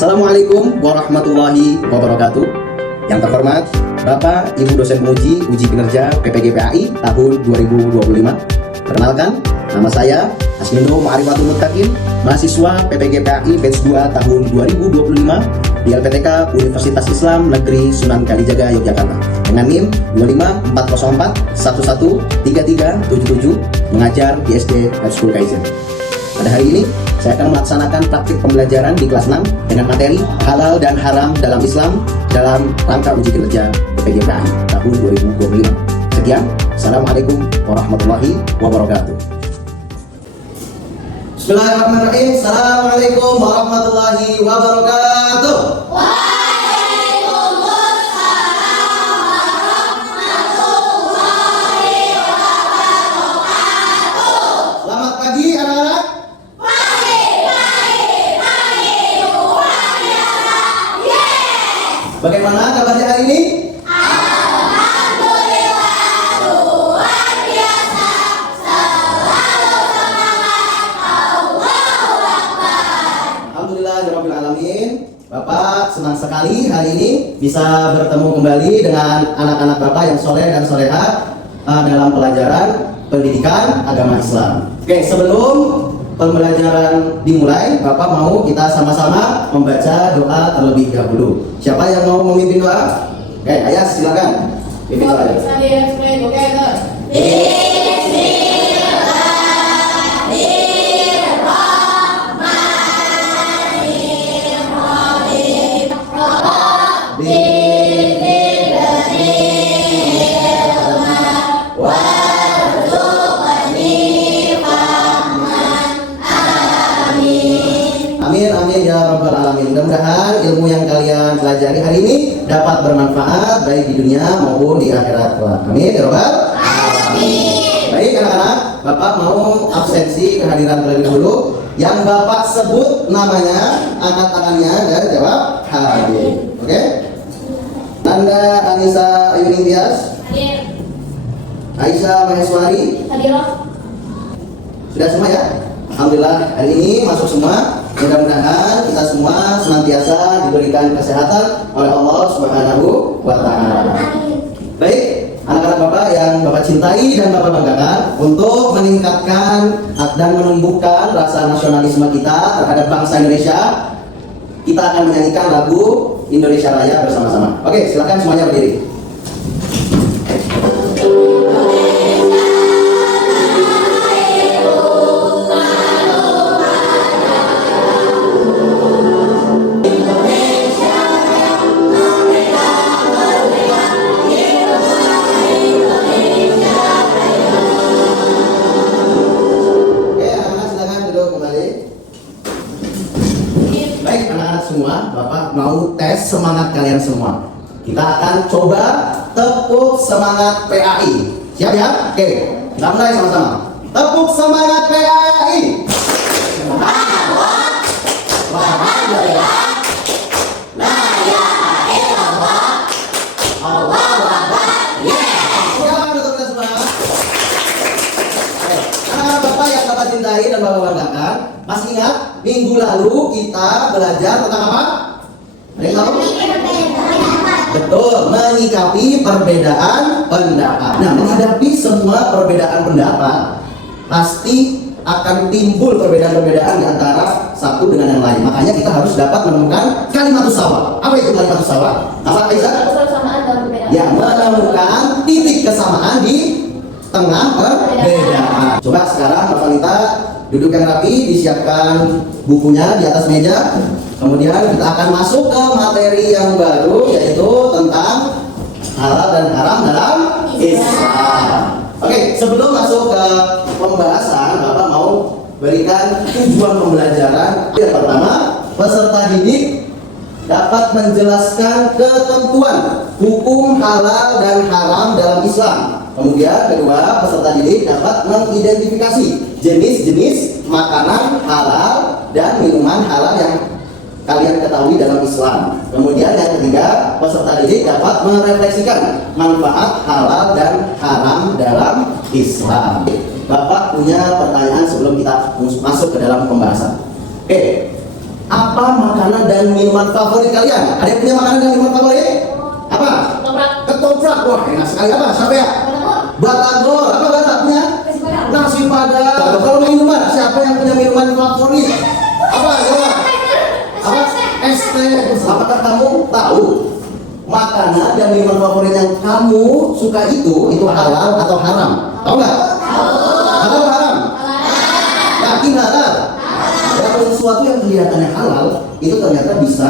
Assalamualaikum warahmatullahi wabarakatuh. Yang terhormat Bapak Ibu dosen penguji uji kinerja PPG PAI tahun 2025. Perkenalkan, nama saya Asmindo Ma'rifatul Muttaqin, mahasiswa PPG PAI batch 2 tahun 2025 di LPTK Universitas Islam Negeri Sunan Kalijaga, Yogyakarta dengan NIM 25404113377 mengajar di SD School Kaizen. Pada hari ini saya akan melaksanakan praktik pembelajaran di kelas 6 dengan materi halal dan haram dalam Islam dalam rangka uji kinerja PPG PAI tahun 2025. Sekian, Assalamualaikum warahmatullahi wabarakatuh. Bismillahirrahmanirrahim. Assalamualaikum warahmatullahi wabarakatuh. Selamat pagi anak-anak. Bagaimana kabarnya hari ini? Alhamdulillah, luar biasa, selalu semangat, Allahu Akbar. Alhamdulillahirabbil alamin. Bapak senang sekali hari ini bisa bertemu kembali dengan anak-anak Bapak yang soleh dan soleha dalam pelajaran pendidikan agama Islam. Oke, sebelum pembelajaran dimulai, Bapak mau kita sama-sama membaca doa terlebih dahulu. Siapa yang mau memimpin doa? Oke, ayah silakan. Pimpin doa. Amin ya rabbal alamin. Mudah-mudahan ilmu yang kalian pelajari hari ini dapat bermanfaat baik di dunia maupun di akhirat kelak. Amin ya rabbal alamin. Baik anak-anak, Bapak mau absensi kehadiran terlebih dahulu. Yang Bapak sebut namanya, angkat tangannya dan jawab hadir. Oke? Nanda Anissa Ayunintias. Hadir. Aisyah Maheswari. Hadir. Sudah semua ya? Alhamdulillah hari ini masuk semua. Mudah-mudahan kita semua senantiasa diberikan kesehatan oleh Allah Subhanahu wa Ta'ala. Baik, anak-anak Bapak yang Bapak cintai dan Bapak banggakan, untuk meningkatkan dan menumbuhkan rasa nasionalisme kita terhadap bangsa Indonesia, kita akan menyanyikan lagu Indonesia Raya bersama-sama. Oke, silakan semuanya berdiri. Semua, Bapak mau tes semangat kalian semua. Kita akan coba tepuk semangat PAI. Siap ya? Oke, kita mulai sama-sama. Tepuk semangat PAI. Bapak yang Bapak cintai dan Bapak banggakan, masih ingat minggu lalu kita belajar tentang apa? Ada yang tahu? Betul, menyikapi perbedaan pendapat. Nah, menghadapi semua perbedaan pendapat, pasti akan timbul perbedaan-perbedaan di antara satu dengan yang lain. Makanya kita harus dapat menemukan kalimat sawa. Apa itu kalimat sawa? Apa Aisyah? Ya, menemukan titik kesamaan di tengah perbedaan. Coba sekarang Bapak minta duduk yang rapi, disiapkan bukunya di atas meja. Kemudian kita akan masuk ke materi yang baru, yaitu tentang halal dan haram dalam Islam. Oke, sebelum masuk ke pembahasan, Bapak mau berikan tujuan pembelajaran. Yang pertama, peserta didik dapat menjelaskan ketentuan hukum halal dan haram dalam Islam. Kemudian kedua, peserta didik dapat mengidentifikasi jenis-jenis makanan halal dan minuman halal yang kalian ketahui dalam Islam. Kemudian yang ketiga, peserta didik dapat merefleksikan manfaat halal dan haram dalam Islam. Bapak punya pertanyaan sebelum kita masuk ke dalam pembahasan. Oke, Apa makanan dan minuman favorit kalian? Ada yang punya makanan dan minuman favorit? Apa? Ketoprak. Wah, enak sekali. Apa? Siapa ya? Batagor. Apa batagornya? Nasi padang. Kalau minuman, siapa yang punya minuman favorit? Apa? Coba. Apa? Es teh. Apakah kamu tahu makanan dan minuman favorit yang kamu suka itu halal atau haram? Tahu nggak? Halal atau haram? Yakin halal? Kalau sesuatu yang kelihatannya halal itu ternyata bisa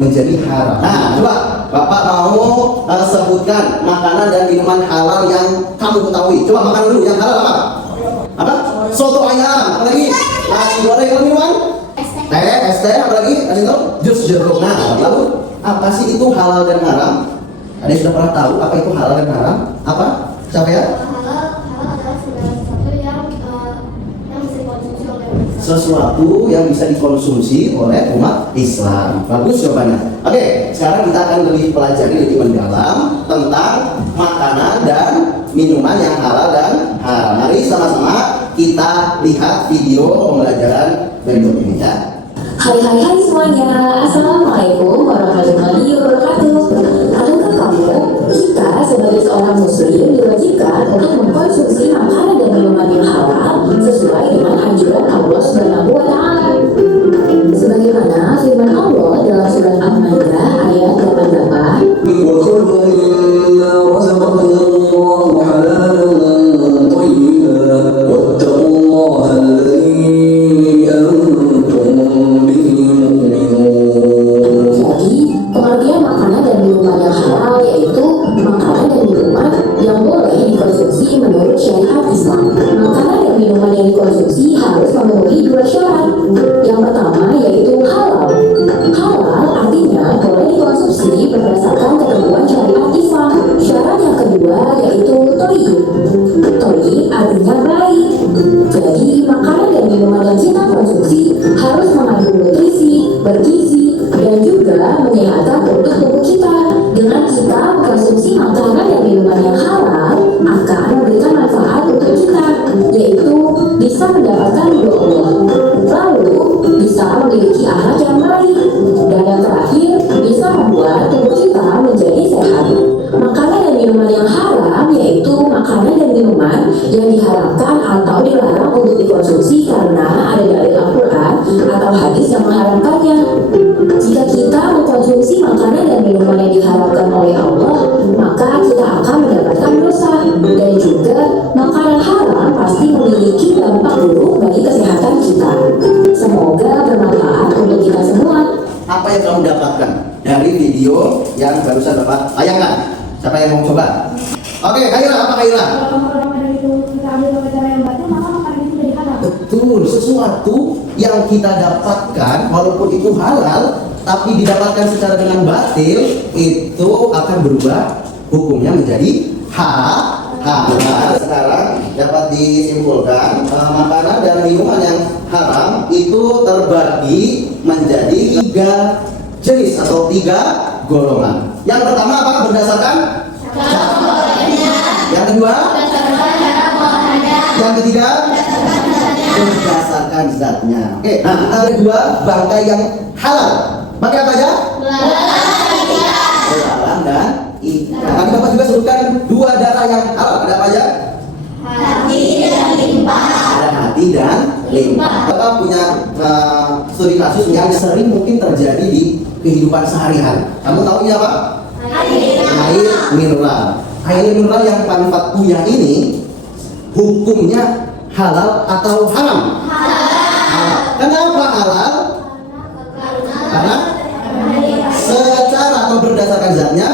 menjadi haram. Nah, coba Bapak mau sebutkan makanan dan minuman halal yang kamu ketahui. Coba makan dulu yang halal apa? Apa? Soto ayam. Apa lagi? Nasi goreng. Kalau minuman? Teh, es teh. Apa lagi? Ada yang tahu? Jus jeruk. Nah, lalu apa sih itu halal dan haram? Ada yang sudah pernah tahu apa itu halal dan haram? Apa? Siapa ya? Sesuatu yang bisa dikonsumsi oleh umat Islam. Bagus jawabannya. Oke, sekarang kita akan lebih pelajari lebih mendalam tentang makanan dan minuman yang halal dan haram. Mari sama-sama kita lihat video pembelajaran berikut ini ya. Hai semuanya, Assalamualaikum warahmatullahi wabarakatuh. Tahukah kamu, kita sebagai seorang muslim diwajibkan untuk mengkonsumsi makanan dan minuman yang halal sesuai dengan anjuran Allah Subhanahu wa Ta'ala. Sebagaimana firman Allah dalam surat Al-Maidah ayat 88. Yang barusan Bapak bayangkan. Siapa yang mau coba? Oke, Kaira, apa Kaira? Betul, sesuatu yang kita dapatkan walaupun itu halal tapi didapatkan secara dengan batil itu akan berubah hukumnya menjadi halal. Sekarang dapat disimpulkan makanan dan minuman yang haram itu terbagi menjadi 3 jenis atau 3 golongan. Yang pertama apa? Berdasarkan cara pengolahannya. Yang kedua? Berdasarkan cara pengolahannya. Yang ketiga? Berdasarkan zatnya. Oke. Nah, ada 2 bangkai yang halal. Bangkai apa aja? Belalang dan ikan. Tadi Bapak juga sebutkan 2 darah yang halal. Ada apa aja? Hati dan limpa. Ada hati dan limpa. Bapak punya studi kasus yang sering mungkin terjadi di kehidupan sehari-hari. Kamu tahu ini apa? Air mineral. Air mineral yang Pak punya ini hukumnya halal atau haram? Halal. Kenapa halal? Karena secara atau berdasarkan zatnya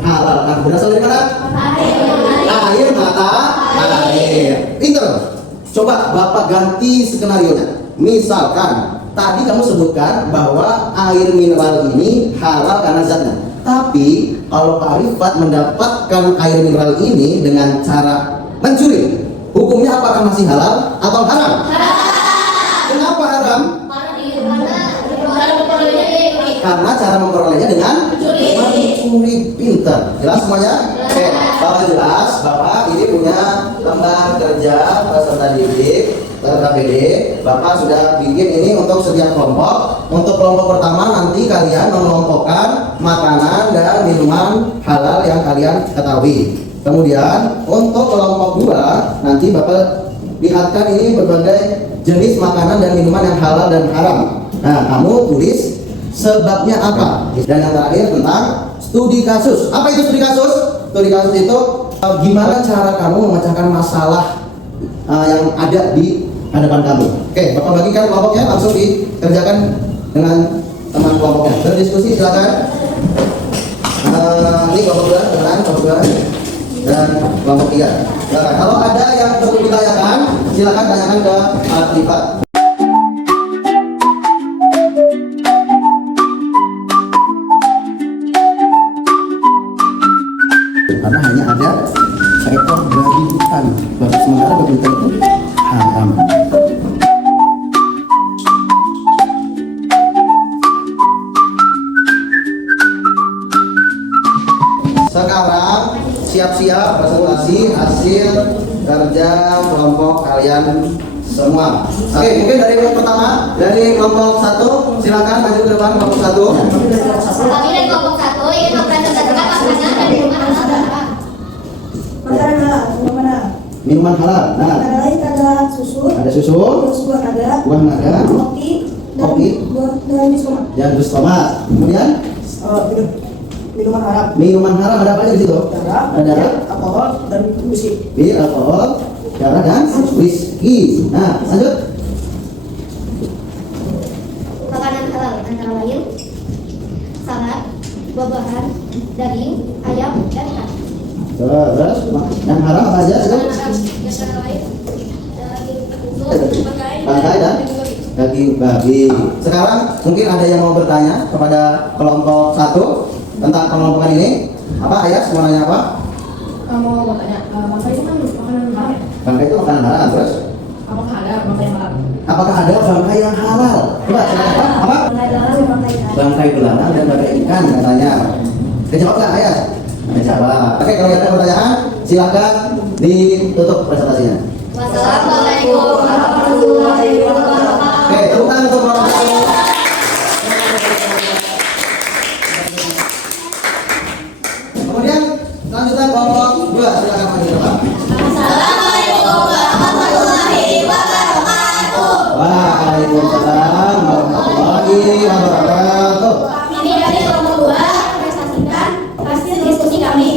halal. Nah, berasal dari mana? Air mata air. Pinter. Coba Bapak ganti skenario-nya. Misalkan tadi kamu sebutkan bahwa air mineral ini halal karena zatnya. Tapi kalau Pak Rifat mendapatkan air mineral ini dengan cara mencuri, hukumnya apakah masih halal atau haram? Kenapa haram? Karena cara memperolehnya dengan mencuri. Pintar. Jelas semuanya? Oke, Bapak jelas, Bapak ini punya lembar kerja peserta didik, peserta PD. Bapak sudah bikin ini untuk setiap kelompok. Untuk kelompok pertama nanti kalian mengelompokkan makanan dan minuman halal yang kalian ketahui. Kemudian untuk kelompok 2 nanti Bapak lihatkan ini berbagai jenis makanan dan minuman yang halal dan haram. Nah, kamu tulis sebabnya apa. Dan yang terakhir tentang studi kasus. Apa itu studi kasus? Studi kasus itu gimana cara kamu memecahkan masalah yang ada di hadapan kamu. Oke, Bapak bagikan kelompoknya, langsung dikerjakan dengan teman kelompoknya. Berdiskusi silakan. Ini kelompok 2, kelompok 2 dan kelompok 3. Silakan. Kalau ada yang perlu ditanyakan, silakan tanyakan ke Arifat. Karena hanya ada seekor babi hutan, sementara babi hutan itu haram. Sekarang siap-siap presentasi hasil kerja kelompok kalian semua. Oke, mungkin dari kelompok pertama, dari kelompok 1 silakan maju ke depan kelompok 1. Kami dari kelompok 1 ingin mempresentasikan makanan dan minuman halal dan haram. Makanan halal, Minuman halal. Nah, makanan lain ada susu, ada susu, terus buah naga, kopi, kopi, dan jus tomat. dan jus tomat. Kemudian Minuman haram, minuman haram ada apa aja di situ? darah, Ada darah, alkohol, dan whisky. bir, alkohol, darah dan whisky. Nah, lanjut. Makanan halal antara lain salad, buah-buahan, daging, ayam, dan ikan. Terus yang haram apa aja? Itu? Antara lain daging terkukus, Bangkai dan daging babi. Sekarang mungkin ada yang mau bertanya kepada kelompok 1 tentang kelompokan ini. Apa ayah? Mau nanya apa? Mau bertanya, bangkai itu kan makanan haram ya? Bangkai itu makanan halal. Terus Apakah ada bangkai yang halal? apakah ada bangkai yang halal? Coba silakan. Apa? Bangkai dalam dan bangkai ikan. Bangkai belalang dan bangkai ikan katanya. Kejawab nggak ayah? Kejawab. Oke, kalau ada pertanyaan silakan ditutup presentasinya. Wassalamualaikum warahmatullahi wabarakatuh. Oke, tepuk tangan untuk kelompok 1. Kemudian lanjutan kelompok 2 silakan maju ke depan. Assalamualaikum warahmatullahi wabarakatuh. Waalaikumsalam warahmatullahi wabarakatuh. Kami dari kelompok 2 presentasikan hasil diskusi kami.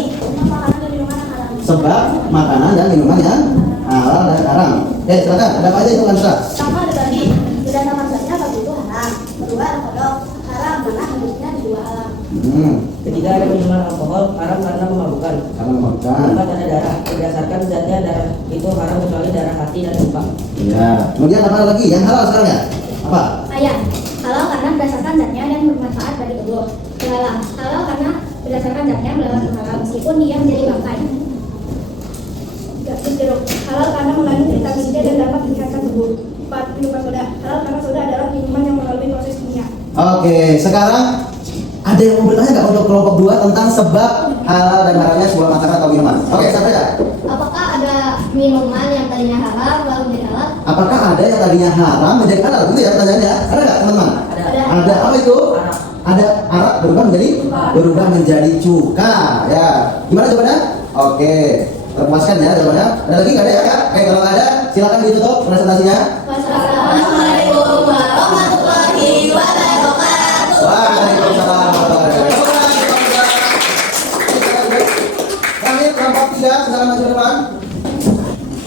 Makanan dan minuman halal. Sebab makanan dan minuman yang halal dan haram. Silakan. Ada apa aja itu kan? Pertama ada babi, berdasarkan zatnya babi itu haram. Kedua ada kodok, haram karena hadisnya dijual halal. Ketiga ada minuman alkohol haram karena memabukkan. Kalau makan. Keempat ada darah, berdasarkan zatnya darah itu haram kecuali darah hati dan lupa. Iya. Kemudian apa lagi? Yang halal sekarang ya? Apa? Ayam, halal karena berdasarkan zatnya dan bermanfaat bagi tubuh. Belalang, halal karena berdasarkan zatnya belalang itu halal meskipun dia menjadi bangkai. Jeruk, halal karena mengandung vitamin C dan dapat meningkatkan tubuh. 4. Minuman soda, halal karena soda adalah minuman yang melalui proses kimia. Oke, sekarang ada yang mau bertanya nggak untuk kelompok 2 tentang sebab halal dan haramnya sebuah makanan atau minuman? Oke, sampai ya. Apakah ada minuman yang tadinya haram lalu menjadi halal? Apakah ada yang tadinya haram menjadi halal? Gitu ya pertanyaannya. Ada nggak teman-teman? Ada. Ada. Apa itu? Ada arak berubah menjadi cuka. Ya. Gimana jawabannya? Oke. Terpuaskan ya jawabannya. Ada lagi nggak ada ya? Oke, kalau nggak ada, silakan ditutup presentasinya. Wassalamualaikum warahmatullahi wabarakatuh. Waalaikumsalam warahmatullahi wabarakatuh. Terakhir kelompok 3 silakan maju ke depan.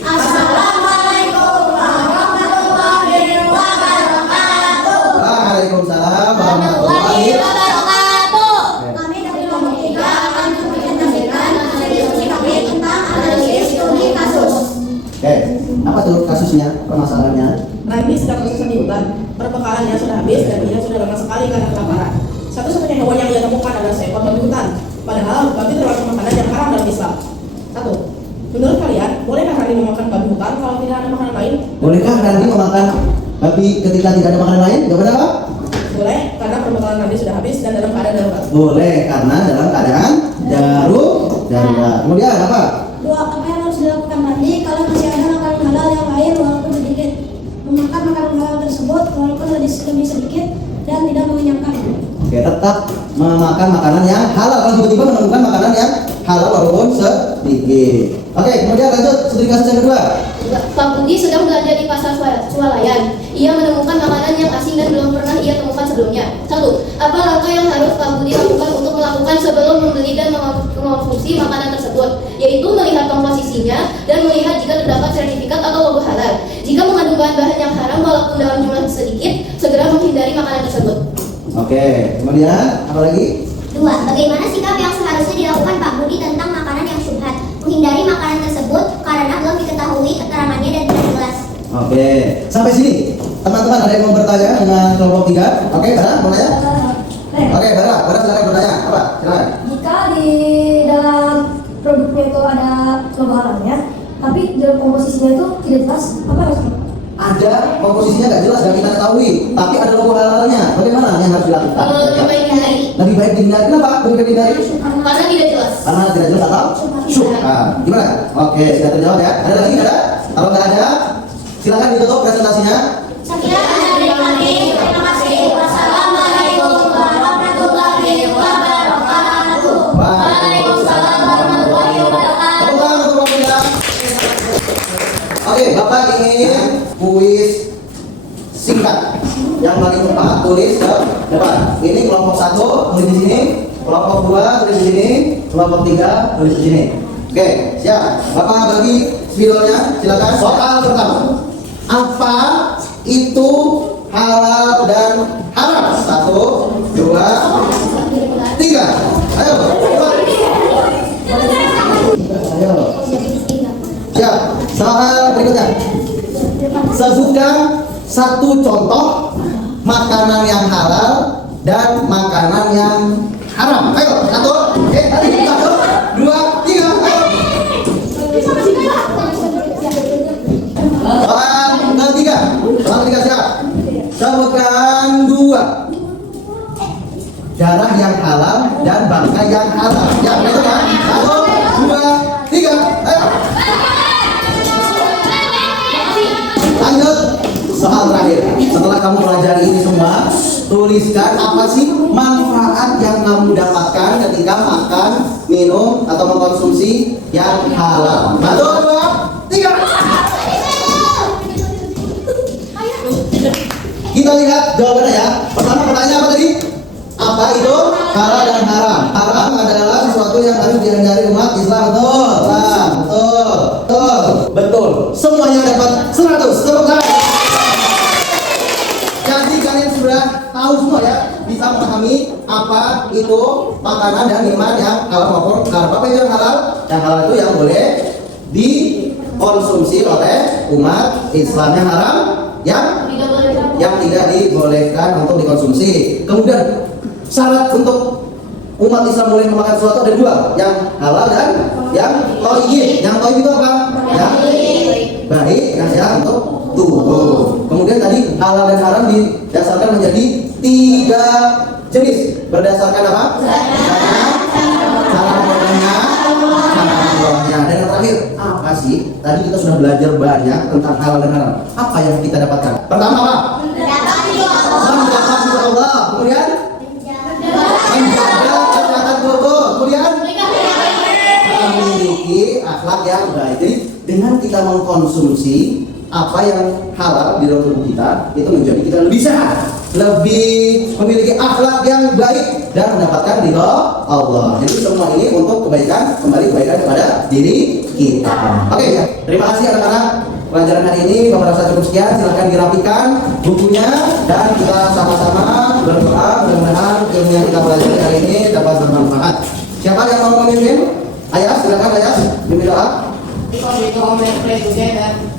Assalamualaikum warahmatullahi wabarakatuh. Waalaikumsalam warahmatullahi Wabarakatuh. Kami dari kelompok 3 akan mempresentasikan hasil diskusi kami tentang analisis studi kasus. Oke, apa tuh kasusnya, permasalahannya? Kami sedang proses di hutan. Perbekalannya sudah habis dan ia sudah lama sekali karena kelaparan. Satu-satunya hewan yang ia temukan adalah seekor babi hutan. Padahal babi termasuk makanan yang haram dalam Islam. 1. Menurut kalian, bolehkah Rani memakan babi hutan kalau tidak ada makanan lain? Bolehkah Rani memakan babi ketika tidak ada makanan lain? Jawabannya apa? Boleh, karena perbekalan Rani sudah habis dan dalam keadaan darurat. Boleh, karena dalam keadaan darurat. darurat. Kemudian apa? 2. Apa yang harus dilakukan nanti kalau masih ada makanan halal yang lain walaupun sedikit? Memakan makanan halal tersebut walaupun lebih sedikit dan tidak mengenyangkan. Oke, tetap memakan makanan yang halal. Kalau tiba-tiba menemukan makanan yang halal walaupun sedikit. Oke, kemudian lanjut studi kasus yang kedua. Pak Budi sedang belanja di pasar swalayan. Ia menemukan makanan yang asing dan belum pernah ia temukan sebelumnya. 1. Apa langkah yang harus Pak Budi lakukan untuk melakukan sebelum membeli dan mengonsumsi makanan tersebut? Yaitu melihat komposisinya dan melihat jika terdapat sertifikat atau logo halal. Jika mengandung bahan-bahan yang haram walaupun dalam jumlah sedikit, segera menghindari makanan tersebut. Oke, kemudian apa lagi? 2. Bagaimana sikap yang seharusnya dilakukan Pak Budi tentang makanan yang syubhat? Menghindari makanan tersebut karena belum diketahui keterangannya dan tidak jelas. Oke, sampai sini. Teman-teman ada yang mau bertanya dengan kelompok 3? Oke, Bara, mau tanya? Oke, Bara silakan bertanya. Apa? Silakan. Jika di dalam produknya itu ada logo halalnya, tapi dalam komposisinya itu tidak jelas, apa harus dilakukan? Ada komposisinya nggak jelas dan kita ketahui, tapi ada logo halalnya. Bagaimana yang harus dilakukan? Lebih baik dihindari. Lebih baik dihindari. Kenapa? Lebih baik dihindari? Karena tidak jelas. Karena tidak jelas atau syubhat. Gimana? Oke, sudah terjawab ya. Ada lagi nggak ada? Kalau nggak ada, silakan ditutup presentasinya. Sekian dari kami. Terima kasih. Wassalamualaikum warahmatullahi wabarakatuh. Waalaikumsalam warahmatullahi wabarakatuh. Tepuk tangan untuk kelompok 3. Oke, Bapak ingin kuis singkat. Yang paling cepat tulis ke depan. Ini kelompok 1 tulis di sini, kelompok 2 tulis di sini, kelompok 3 tulis di sini. Oke, siap. Bapak bagi spidolnya, silakan. Soal pertama. Apa itu halal dan haram? 1, 2, 3. Ayo. Ayo. Siap. Soal berikutnya. Sebutkan satu contoh makanan yang halal dan makanan yang haram. Ayo, 1. Oke, tadi 1, 2, 3. Ayo. Soal ketiga. Soal ketiga siap. Sebutkan 2 darah yang halal dan bangkai yang halal. Ya, itu kan? 1, 2, 3. Ayo. Lanjut. Soal terakhir. Setelah kamu pelajari ini semua, tuliskan apa sih manfaat yang kamu dapatkan ketika makan, minum, atau mengkonsumsi yang halal. 1, 2, 3. Kita lihat jawabannya ya. Pertama pertanyaan apa tadi? Apa itu halal dan haram? Haram adalah sesuatu yang harus dihindari umat Islam. Betul. Nah, betul. Betul. Betul. Semuanya dapat 100. Tepuk tangan. Jadi kalian sudah tahu semua ya, bisa memahami apa itu makanan dan minuman yang halal maupun haram. Apa itu yang halal? Yang halal itu yang boleh dikonsumsi oleh umat Islam. Yang haram yang tidak dibolehkan untuk dikonsumsi. Kemudian syarat untuk umat Islam boleh memakan sesuatu ada 2, yang halal dan yang thayyib. Yang thayyib itu apa? Yang baik, yang sehat untuk tubuh. Kemudian tadi halal dan haram didasarkan menjadi 3 jenis. Berdasarkan apa? Cara membuatnya, cara membuatnya. Dan yang terakhir, apa sih? Tadi kita sudah belajar banyak tentang halal dan haram. Apa yang kita dapatkan? Pertama apa? Mendapat ridho Allah. Kemudian menjaga kesehatan tubuh. Kemudian memiliki akhlak yang baik. Jadi dengan kita mengkonsumsi apa yang halal di dalam tubuh kita, itu menjadi kita lebih sehat, lebih memiliki akhlak yang baik dan mendapatkan ridho Allah. Jadi semua ini untuk kebaikan, kembali kebaikan kepada diri kita. Oke ya. Terima kasih anak-anak. Pelajaran hari ini Bapak rasa cukup sekian. Silahkan dirapikan bukunya dan kita sama-sama berdoa mudah-mudahan ilmu yang kita pelajari hari ini dapat bermanfaat. Siapa yang mau memimpin? Ayas, silakan Ayas, bimbing doa. Bismillahirrahmanirrahim.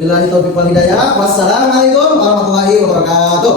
Billahi taufiq wal hidayah. Wassalamualaikum warahmatullahi wabarakatuh.